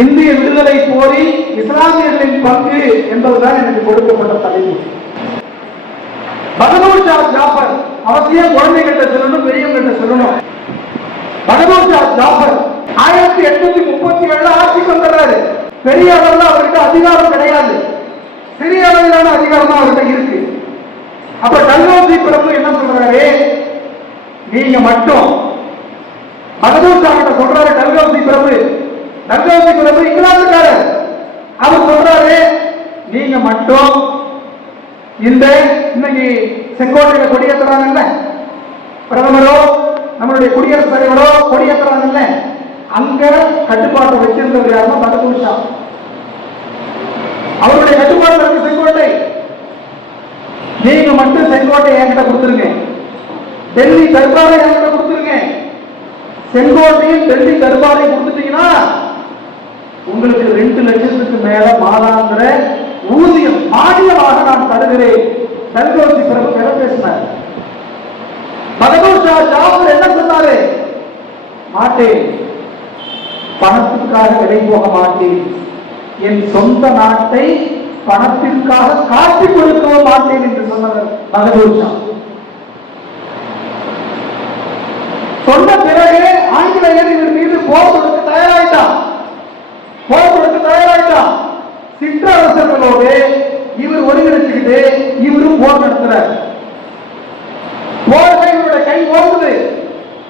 இந்திய விடுதலை போரில் இஸ்லாமியர்களின் பங்கு என்பதுதான் எனக்கு கொடுக்கப்பட்ட தலைப்பு. பகதூர் ஷா ஜாஃபர் அவசியம் குழந்தைகிட்ட சொல்லணும் பெரியவங்கிட்ட சொல்லணும். பகதூர் ஷா ஜாஃபர் ஆயிரத்தி எட்நூத்தி முப்பத்தி ஏழுல ஆட்சிக்கு வந்துடுறாரு பெரிய அளவில் அவர்கிட்ட அதிகாரம் கிடையாது. சிறிய அளவிலான அதிகாரம் தான் அவர்கிட்ட இருக்கு. அப்ப டல்கௌசி பிரபு என்ன சொல்றாரு? நீங்க மட்டும் பகதூர் ஷா கிட்ட சொல்றாரு டல்கௌசி பிரபு டல்கௌசி பிரபு இங்கிலாந்துக்காரர். அவர் சொல்றாரு நீங்க மட்டும் இந்த இன்னைக்கு செங்கோட்டையில கொடியேற்றுறாங்கல்ல பிரதமரோ நம்மளுடைய குடியரசுத் தலைவரோ கொடியேற்றுறாங்கல்ல அங்க கட்டுப்பாட்டை வச்சிருந்தவர் யாருன்னா பகதூர் அவருடைய கட்டுப்பாடு இருக்கு செங்கோட்டை. நீங்க மட்டும் செங்கோட்டை என்கிட்ட கொடுத்துருங்க. டெல்லி தர்பாரை என்கிட்ட கொடுத்துருங்க. செங்கோட்டையும் டெல்லி தர்பாரை கொடுத்துட்டீங்கன்னா உங்களுக்கு ரெண்டு லட்சத்துக்கு மேல மாதாந்திர ஊதியம் மானியமாக நான் தருகிறேன். டல்கோசி பிரபு பெற பேசினார். பகதூர் ஷா என்ன சொன்னாரு? மாட்டேன். பணத்துக்காக விலை போக மாட்டேன். என் சொந்த நாட்டை பணத்திற்காக காட்டி கொடுக்கவும் மாட்டேன் என்று சொன்னவர் பகதூர் ஷா சொன்ன பிறகு ஆங்கிலேயர் இவர் மீது போர் கொடுக்க தயாராயிட்டான் போர் கொடுக்க தயாராயிட்டான் சிற்றரசர்களோடு இவர் ஒருங்கிணைச்சுக்கிட்டு இவரும் போர் நடத்துறார். போர்ல இவருடைய கை ஓடுது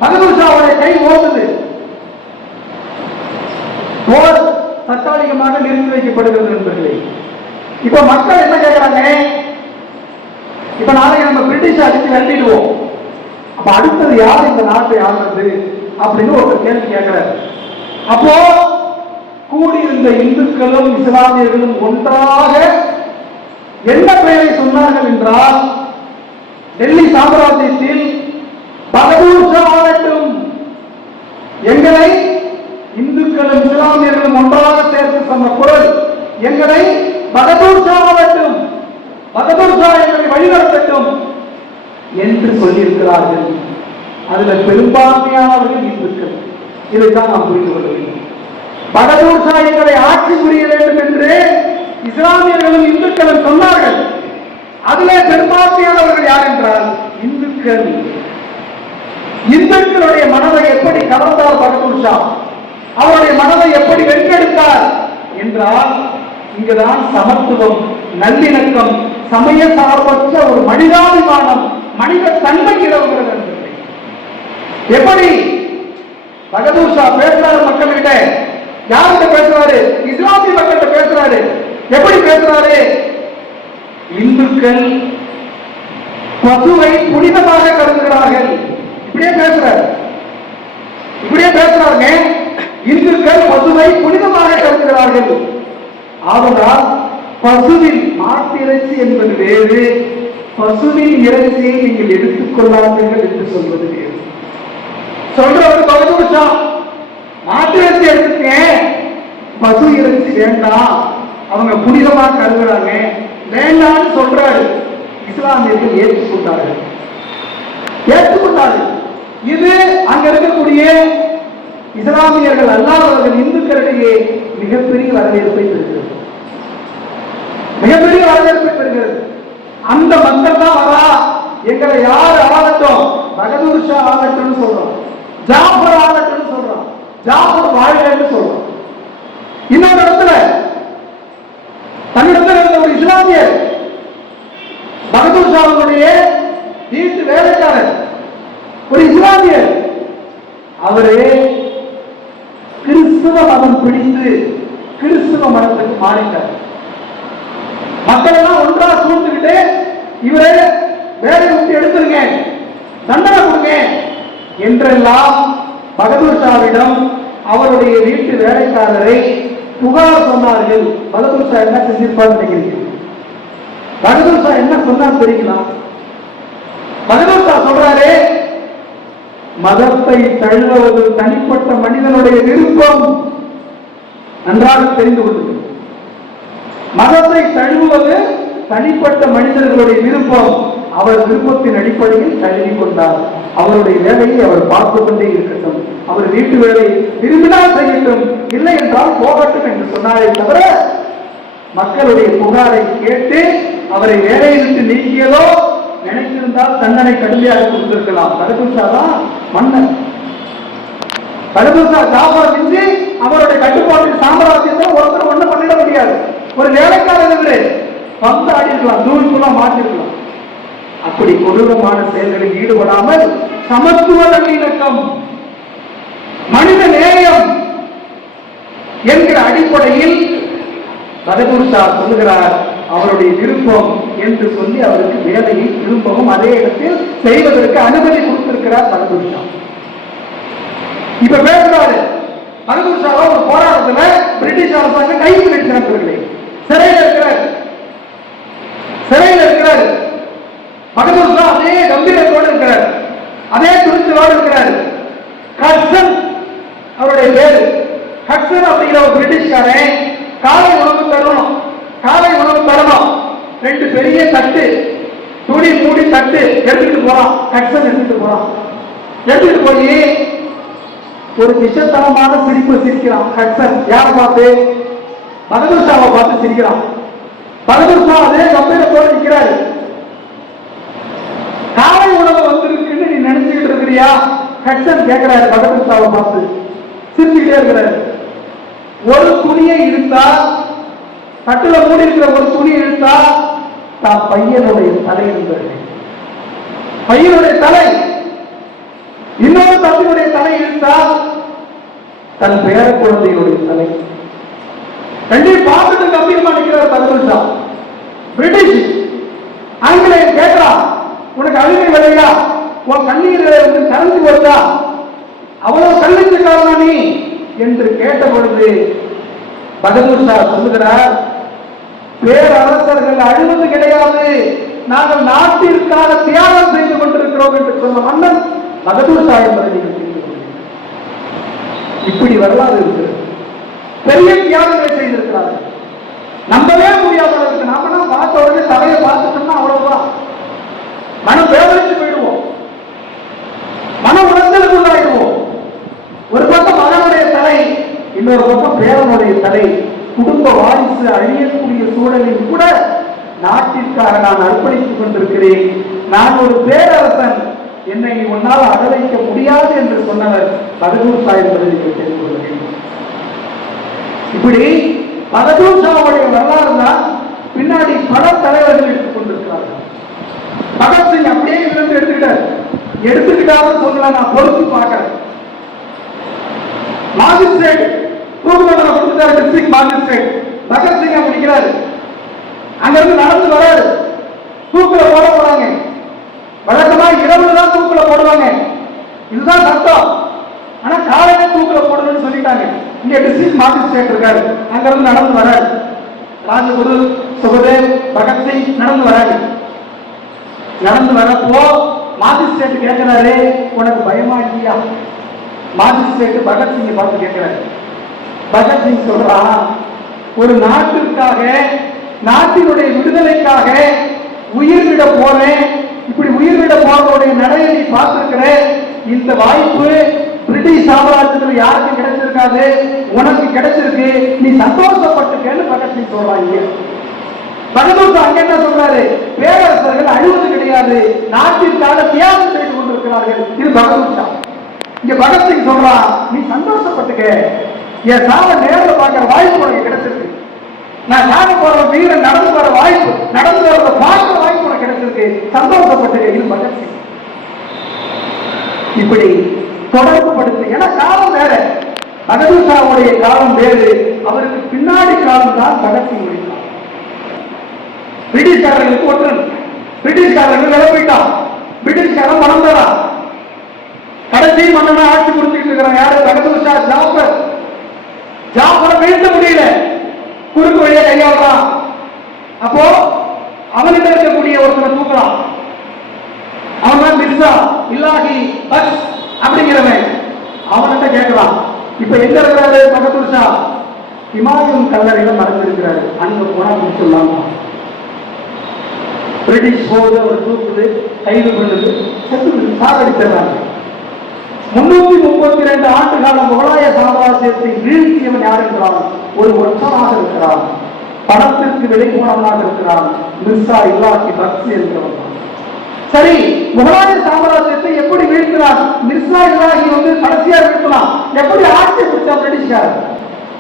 பகதூர் ஷாவுடைய கை ஓடுது போர் தற்காலிகமாக நிறுத்தி வைக்கப்படுகிறது என்பதில்லை இப்ப மக்கள் என்ன கேட்கிறாங்க இப்ப நாளைக்கு நம்ம பிரிட்டிஷ் அடித்து வெட்டிடுவோம் அப்ப அடுத்தது யார் இந்த நாட்டை ஆளுறது அப்படின்னு ஒரு கேள்வி கேட்கிறார் அப்போ கூடியிருந்த இந்துக்களும் இஸ்லாமியர்களும் ஒன்றாக என்ன பெயரை சொன்னார்கள் என்றால் டெல்லி சாம்ராஜ்யத்தில் பகதூர் ஆகட்டும் எங்களை இந்துக்களும் இஸ்லாமியர்களும் ஒன்றாக சேர்த்து சொன்ன குரல் எங்களை பகதூர் ஆகட்டும் ஆளட்டும் எங்களை வழிநடத்தட்டும் என்று சொல்லியிருக்கிறார்கள். அதுல பெரும்பான்மையானவர்கள் இந்துக்கள். இதைத்தான் நாம் புரிந்து கொள்ள வேண்டும். வடலூர் சாயங்களை ஆட்சி புரிய வேண்டும் என்று இஸ்லாமியர்களும் இந்துக்களும் சொன்னார்கள். அதிலே பெரும்பான்மையானவர்கள் யார் என்றால் இந்துக்கள். இந்துக்களுடைய மனதை எப்படி கலந்தார் பகதூர் ஷா? அவருடைய மனதை எப்படி வென்றெடுத்தார்? என்றால் இங்குதான் சமத்துவம் நல்லிணக்கம் சமய சார்பற்ற ஒரு மனிதாபிமானம் மனித தன்மை நிலவுகிறது எப்படி? பகதூர் ஷா பேசுறாரு மக்கள்கிட்ட. யார்கிட்ட பேசுறாரு? இஸ்லாமிய மக்கள்கிட்ட பேசுறாரு. எப்படி பேசுறாரு? இந்துக்கள் பசுவை புனிதமாக கருதுகிறார்கள். இப்படியே பேசுறாரு. இப்படியே பேசுறாங்க இந்துக்கள் பசுவை புனிதமாக கருதுகிறார்கள். ஆதலால் பசுவின் மாட்டிறைச்சி என்பது வேறு. பசுவின் இறைச்சியை நீங்கள் எடுத்துக் கொள்ளாதீர்கள் என்று சொல்வது வேறு. சொல்றவர் பகதூர் ஷா மாட்டு இறைச்சி பசு இறைச்சி வேண்டாம் அவங்க புனிதமா கருதுறாங்க. வேண்டாம்னு சொல்றாரு. இஸ்லாமியர்கள் ஏற்றுக்கொண்டார்கள் ஏற்றுக்கொண்டார்கள் இது அங்க இருக்கக்கூடிய இஸ்லாமியர்கள் அல்லாதவர்கள் இந்துக்களிடையே மிகப்பெரிய வரவேற்பை பெறுகிறது. மிகப்பெரிய வரவேற்பை பெறுகிறது. அந்த மக்கள் தான் வரா. எங்களை யார் ஆகட்டும் பகதூர் ஷா ஆகட்டும் சொல்றோம். ஜாஃபர் ஆகட்டும் சொல்றோம். ஜாஃபர் வாழ்கன்னு சொல்றோம். இன்னொரு இடத்துல தன்னிடத்தில் இருந்த ஒரு இஸ்லாமியர் பகதூர் ஷாவுடைய வீட்டு வேலைக்காரர் ஒரு இஸ்லாமியர் அவரு கிறிஸ்துவ மதம் பிடித்து கிறிஸ்துவ மதத்துக்கு மாறிட்டார். மக்கள் எல்லாம் ஒன்றா சூழ்ந்துக்கிட்டு இவரே வேலையை விட்டு எடுத்துருங்க தண்டனை கொடுங்க என்றெல்லாம் பகதூர் ஷாவிடம் அவருடைய வீட்டு வேலைக்காரரை புகார் சொன்னார்கள். பகதூர் ஷா என்ன செஞ்சிருப்பார் நினைக்கிறீங்க? பகதூர் ஷா என்ன சொன்னார் தெரியுங்களா? பகதூர் ஷா சொல்றாரு மதத்தை தழுவது தனிப்பட்ட மனிதனுடைய விருப்பம் நன்றாக தெரிந்து கொள்ளுங்கள். மதத்தை தழுவுவது தனிப்பட்ட மனிதர்களுடைய விருப்பம். அவர் விருப்பத்தின் அடிப்படையில் தழுவி கொண்டார். அவருடைய வேலையை அவர் பார்த்து கொண்டே இருக்கட்டும். அவர் வீட்டு வேலை விரும்பினால் செய்யட்டும். இல்லை என்றால் போகட்டும் என்று சொன்னாரே தவிர மக்களுடைய புகாரை கேட்டு அவரை வேலையை விட்டு நீக்கியதோ நினைத்திருந்தால் தண்டனை கடுமையாக கொடுத்திருக்கலாம். கடுகுஷா தான் மன்னர். கடுகுஷா ஜாபா செஞ்சு அவருடைய கட்டுப்பாட்டில் சாம்ராஜ்யத்தை ஒருத்தர் ஒண்ணு பண்ணிட முடியாது. ஒரு வேலைக்காரர் இல்லை. வந்து ஆடி இருக்கலாம் மாற்றிருக்கலாம் அப்படி கொடூரமான செயல்களில் ஈடுபடாமல் சமத்துவ நல்லிணக்கம் மனித நேயம் என்கிற அடிப்படையில் சதகுரு சார் சொல்லுகிறார் அவருடைய விருப்பம் என்று சொல்லி அவருக்கு வேலையை திரும்பவும் அதே இடத்தில் செய்வதற்கு அனுமதி கொடுத்திருக்கிறார் சதகுரு சார். இப்ப பேசுறாரு சதகுரு சார் ஒரு போராட்டத்துல பிரிட்டிஷ் அரசாங்கம் கைது பண்ணிச்சு சிறையில் இருக்கிறார். சிறையில் இருக்கிறார். பகதூர் அதே கம்பீரத்தோடு இருக்கிறார். அதே துணிச்சலோடு இருக்கிறார். ஹட்சன் அவருடைய பேரு. ஹட்சன் அப்படிங்கிற ஒரு பிரிட்டிஷ்காரன். காலை உணவு தரணும். காலை உணவு தரணும். ரெண்டு பெரிய தட்டு. துணி மூடி தட்டு. எடுத்துட்டு போறான். ஹட்சன் எடுத்துட்டு போறான். எடுத்துட்டு போய் ஒரு விஷத்தனமான சிரிப்பு சிரிக்கிறான் ஹட்சன். யார் பார்த்து? பகதூர் ஷாவை பார்த்து சிரிக்கிறான். பகதூர் ஷா அதே கம்பீரத்தோடு நிற்கிறாரு. காலை உணவு வந்திருக்குன்னு நீ நினைச்சுக்கிட்டு இருக்கிறியா? ஹட்சன் கேட்கிறாரு பகதூர் பார்த்து. சிரிச்சுக்கிட்டே இருக்கிறாரு. ஒரு துணியை இழுத்தா தட்டுல மூடி இருக்கிற ஒரு துணி இழுத்தா தான் பையனுடைய தலை இருந்தது பையனுடைய தலை. இன்னொரு தம்பியுடைய தலை இழுத்தா தன் பேர குழந்தையுடைய தலை. ரெண்டையும் பார்த்துட்டு கம்பீரமா நிற்கிறார் பகதூர் பிரிட்டிஷ். ஆங்கிலேயன் கேட்கிறான் உனக்கு அழுகை வரையா உன் கண்ணீர் வந்து கலந்து வருதா அவ்வளவு கல்லுக்காரனா நீ என்று கேட்ட பொழுது பகதூர் ஷா சொல்லுகிறார் பேரரசர்கள் அழுவது கிடையாது. நாங்கள் நாட்டிற்காக தியாகம் செய்து கொண்டிருக்கிறோம் என்று சொன்ன மன்னன் பகதூர் ஷா என்பதை இப்படி வரலாறு இருக்கு பெரிய தியாகங்களை செய்திருக்கிறார்கள். நம்பவே முடியாத அளவுக்கு நாம பார்த்த உடனே தலையை பார்த்துட்டோம்னா அவ்வளவுதான். மனம் வேதனைச்சு போயிடுவோம். மன உணர்ந்தலுக்கு உள்ளாயிடுவோம். ஒரு பக்கம் மகனுடைய தலை இன்னொரு பக்கம் பேரனுடைய தலை. குடும்ப வாரிசு அழியக்கூடிய சூழலில் கூட நாட்டிற்காக நான் அர்ப்பணித்துக் கொண்டிருக்கிறேன். நான் ஒரு பேரரசன். என்னை உன்னால் அகலைக்க முடியாது என்று சொன்னவர் பகதூர் ஷா என்பதை தெரிந்து கொள்ள வேண்டும் இப்படி பகதூர் சாவுடைய வரலாறு தான் பின்னாடி பல தலைவர்கள் கொண்டு கொண்டிருக்கிறார்கள் பகத்சிங் அப்படியே இருந்து எடுத்துக்கிட்டார் எடுத்துக்கிட்டாலும் சொல்லல நான் பொறுத்து பார்க்கறேன். மாஜிஸ்ட்ரேட் தூக்கு கொடுத்துட்டாரு டிஸ்ட்ரிக்ட் மாஜிஸ்ட்ரேட் பகத்சிங் முடிக்கிறாரு அங்க இருந்து நடந்து வராரு. தூக்குல போட போறாங்க. வழக்கமா இரவுல தான் தூக்குல போடுவாங்க. இதுதான் சட்டம். ஆனா காலையில தூக்குல போடணும்னு சொல்லிட்டாங்க. இங்க டிஸ்ட்ரிக்ட் மாஜிஸ்ட்ரேட் இருக்காரு. அங்க இருந்து நடந்து வராரு. ராஜகுரு சுகதேவ் பகத்சிங் நடந்து வராரு. நடந்து வரப்போ மாஜிஸ்ட்ரேட் கேட்கிறாரு உனக்கு பயமா இல்லையா? மாஜிஸ்ட்ரேட் பகத்சிங்கை பார்த்து கேட்கிறாரு. பகத்சிங் சொல்றான் ஒரு நாட்டிற்காக நாட்டினுடைய விடுதலைக்காக உயிர் விட போறேன். இப்படி உயிர் விட போறவருடைய நடையை நீ பார்த்திருக்கிற இந்த வாய்ப்பு பிரிட்டிஷ் சாம்ராஜ்யத்தில் யாருக்கும் கிடைச்சிருக்காது. உனக்கு கிடைச்சிருக்கு. நீ சந்தோஷப்பட்டுக்கேன்னு பகத்சிங் சொல்றாங்க பகதூர் அங்க என்ன சொல்றாரு? பேரரசர்கள் அழுவது கிடையாது. நாட்டிற்காக தியாகம் செய்து கொண்டிருக்கிறார்கள். இது பகதூர் ஷா இங்க பகத்சிங் சொல்றான் நீ சந்தோஷப்பட்டுக்க. என் சாவை நேரில் பார்க்கிற வாய்ப்பு உனக்கு கிடைச்சிருக்கு. நான் சாக போற வீரன் நடந்து வர வாய்ப்பு நடந்து வர பார்க்கிற வாய்ப்பு உனக்கு கிடைச்சிருக்கு. சந்தோஷப்பட்டுக்க. இது பகத்சிங் இப்படி தொடர்பு படுத்து ஏன்னா காலம் வேற. பகதூர் சாவுடைய காலம் வேறு. அவருக்கு பின்னாடி காலம் தான் பகத்சிங் முடித்தார். பிரிட்டிஷ்காரர்களுக்கு ஒற்றன். பிரிட்டிஷ்காரர்கள் விலை போயிட்டான். பிரிட்டிஷ்காரன் பணம் தரான் கடைசி மன்னனா ஆட்சி புரிஞ்சுக்கிட்டு இருக்கிறான் யாரு? தகதூர் ஷா ஜாஃபர். ஜாஃபரை வீழ்த்த முடியல. குறுக்கு வழியை கையாளுறான். அப்போ அவன்கிட்ட இருக்கக்கூடிய ஒருத்தனை தூக்கலாம் அவன் தான் மிர்சா இல்லாஹி பஸ் அப்படிங்கிறவன். அவன்கிட்ட கேட்கலாம் இப்ப எங்க இருக்கிறாரு பகதூர் ஷா? இமாலயம் கல்லறையில மறைஞ்சிருக்கிறாரு. அங்க போனா முடிச்சிடலாமா பிரிட்டிஷ் போது அவர் தூக்குது கைது பண்ணுது செத்து சாகடிச்சிடுறாங்க. முன்னூத்தி முப்பத்தி ரெண்டு ஆண்டு கால முகலாய சாம்ராஜ்யத்தை வீழ்த்தியவன் யார் என்றால் ஒரு ஒற்றனாக இருக்கிறான். பணத்திற்கு விலை போனவனாக இருக்கிறான். மிர்சா இல்லாக்கி பக்ஸ் என்கிறவன் சரி முகலாய சாம்ராஜ்யத்தை எப்படி வீழ்த்தினார்? மிர்சா இல்லாகி வந்து கடைசியா வீழ்த்தலாம் எப்படி ஆட்சி பிடிச்சா பிரிட்டிஷ்கார்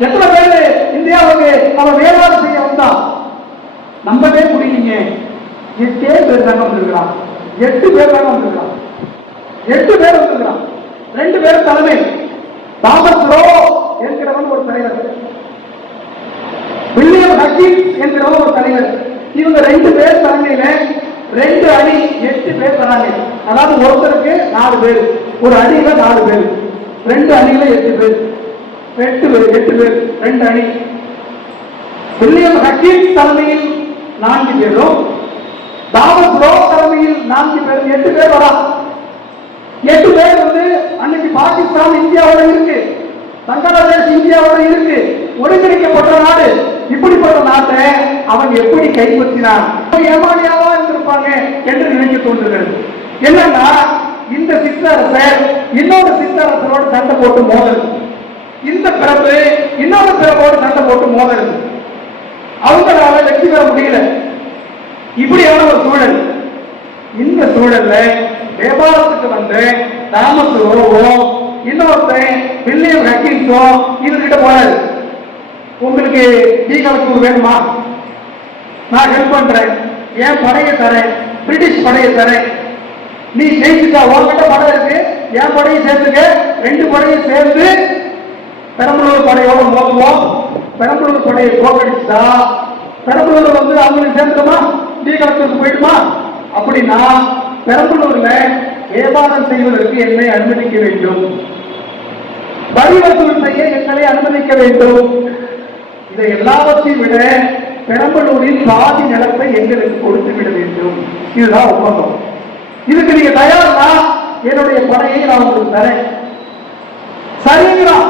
எத்தனை பேரு இந்தியாவுக்கு அவன் வேளாண் செய்ய வந்தான்? நம்பவே முடியலீங்க எட்டே பேர் தாங்க வந்திருக்கிறான். எட்டு பேர் தாங்க வந்திருக்கிறான். எட்டு பேர் வந்திருக்கிறான். ரெண்டு பேரும் தலைமை. தாமஸ் ரோ என்கிறவன் ஒரு தலைவர். வில்லியம் ஹக்கீம் என்கிறவன் ஒரு தலைவர். இவங்க ரெண்டு பேர் தலைமையில ரெண்டு அணி எட்டு பேர் வராங்க. அதாவது ஒருத்தருக்கு நாலு பேர் ஒரு அணியில நாலு பேர் ரெண்டு அணியில எட்டு பேர். எட்டு பேர் எட்டு பேர் ரெண்டு அணி. வில்லியம் ஹக்கீம் தலைமையில் நான்கு பேரும் தாமஸ் ரோ தலைமையில் நான்கு பேர் எட்டு பேர் வரா. எட்டு பேர் வந்து அன்னைக்கு பாகிஸ்தான் இந்தியாவோட இருக்கு. பங்களாதேஷ் இந்தியாவோட இருக்கு. ஒருங்கிணைக்கப்பட்ட நாடு. இப்படிப்பட்ட நாட்டை அவன் எப்படி கைப்பற்றினான் ஏமாளியாவா இருந்திருப்பாங்க என்று நினைக்க தோன்றுகிறது. என்னன்னா இந்த சிற்றரசர் இன்னொரு சிற்றரசரோடு சண்டை போட்டு மோதல். இந்த பிறப்பு இன்னொரு பிறப்போடு சண்டை போட்டு மோதல். அவங்களால வெற்றி பெற முடியல. இப்படியான ஒரு சூழல். இந்த சூழல்ல வியாபாரத்துக்கு வந்து தாமஸ் ரோவோ இன்னொருத்தன் வில்லியம் ஹக்கின்ஸோ இவர்கிட்ட போறாரு. உங்களுக்கு டீ கலெக்டர் வேணுமா? நான் ஹெல்ப் பண்றேன். என் படையை தரேன். பிரிட்டிஷ் படையை தரேன். நீ ஜெயிச்சுட்டா உன்கிட்ட படம் இருக்கு. என் படையும் சேர்த்துக்க. ரெண்டு படையும் சேர்ந்து பெரம்பலூர் படையோட மோதுவோம். பெரம்பலூர் படையை தோக்கடிச்சுட்டா பெரம்பலூர் வந்து அவங்களுக்கு சேர்ந்துருமா டீ போயிடுமா அப்படின்னா பெரம்பலூர்ல வியாபாரம் செய்வதற்கு என்னை அனுமதிக்க வேண்டும். வரி வசூல் செய்ய எங்களை அனுமதிக்க வேண்டும். இதை எல்லாவற்றையும் விட பெரம்பலூரின் சாதி நிலத்தை எங்களுக்கு கொடுத்து விட வேண்டும். இதுதான் ஒப்பந்தம் இதுக்கு நீங்க தயார்னா என்னுடைய படையை நான் உங்களுக்கு தரேன். சரிங்கிறான்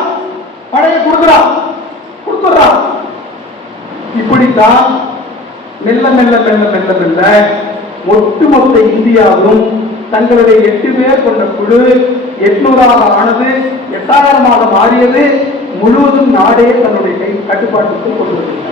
படையை கொடுக்குறான் கொடுத்துறான் இப்படித்தான் மெல்ல மெல்ல மெல்ல மெல்ல மெல்ல ஒட்டுமொத்த இந்தியாவும் தங்களுடைய எட்டு பேர் கொண்ட குழு எட்நூறாக ஆனது எட்டாயிரமாக மாறியது முழுவதும் நாடே தன்னுடைய கை கட்டுப்பாட்டுக்குள் கொண்டு வந்தது